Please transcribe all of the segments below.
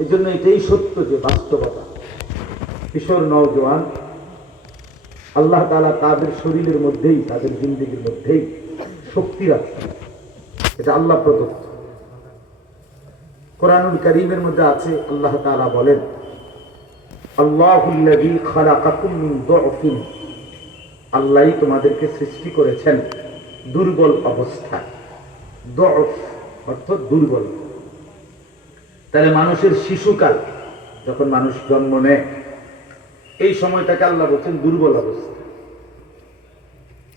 এই জন্য এটাই সত্য যে বাস্তবতা, কিশোর নওজোয়ান আল্লাহ তাআলা তাদের শরীরের মধ্যেই, তাদের জিন্দেগির মধ্যেই শক্তি রাখছে। এটা আল্লাহ প্রদত্ত। কোরআনুল কারীমের মধ্যে আছে, আল্লাহ তাআলা বলেন, আল্লাহুল্লাযী খালাকাকুম মিন দু'ফিন, আল্লাহই তোমাদেরকে সৃষ্টি করেছেন দুর্বল অবস্থায়। দু'ফ অর্থাৎ দুর্বল। তাহলে মানুষের শিশুকাল, যখন মানুষ জন্ম নেয়, এই সময়টাকে আল্লাহ বলছেন দুর্বল অবস্থা।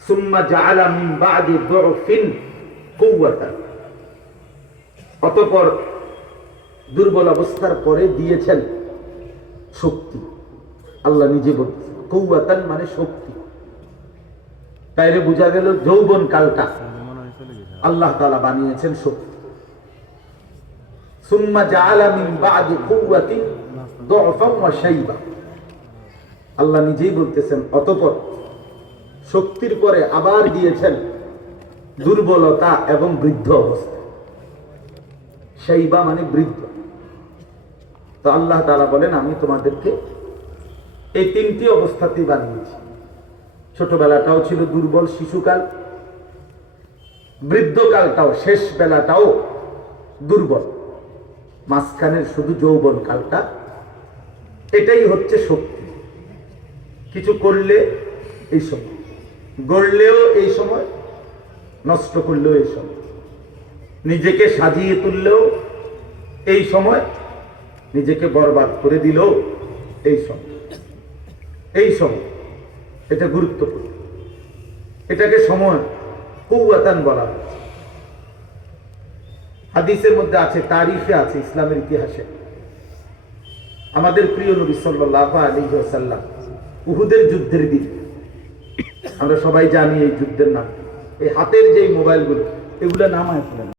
সুম্মা জাআলা মিন বা'দি দু'ফিন কুওয়াতান, অতঃপর দুর্বল অবস্থার পরে দিয়েছেন শক্তি। আল্লাহ নিজে বলছেন কুওয়াতান মানে শক্তি। তাইলে বোঝা গেল যৌবন কালটা আল্লাহ তাআলা বানিয়েছেন শক্তি। সুম্মা জাআলা মিন বা'দি কুওয়াতিন দু'ফান ওয়া শাইবা, আল্লাহ নিজেই বলতেছেন অতঃপর শক্তির পরে আবার দিয়েছেন দুর্বলতা এবং বৃদ্ধ অবস্থা। শাইবা মানে বৃদ্ধ। তো আল্লাহ তাআলা বলেন, আমি তোমাদেরকে এই তিনটি অবস্থাতেই বানিয়েছি। ছোটবেলাটাও ছিল দুর্বল শিশুকাল, বৃদ্ধকালটাও, শেষ বেলাটাও দুর্বল, মাঝখানের শুধু যৌবন কালটা, এটাই হচ্ছে শক্তি। কিছু করলে এই সময়, গড়লেও এই সময়, নষ্ট করলেও এই সময়, নিজেকে সাজিয়ে তুললেও এই সময়, নিজেকে বরবাদ করে দিলেও এই সময়। এই সময় এটা গুরুত্বপূর্ণ। এটাকে সময় কুওয়াতান বলা হয়েছে। হাদিসের মধ্যে আছে, তারিখে আছে, ইসলামের ইতিহাসে আমাদের প্রিয় নবী সাল্লাল্লাহু আলাইহি ওয়াসাল্লাম উহুদের যুদ্ধের দিন, আমরা সবাই জানি এই যুদ্ধের নাম, এই হাতের যে মোবাইলগুলো, এগুলো নামায় ফেলেন।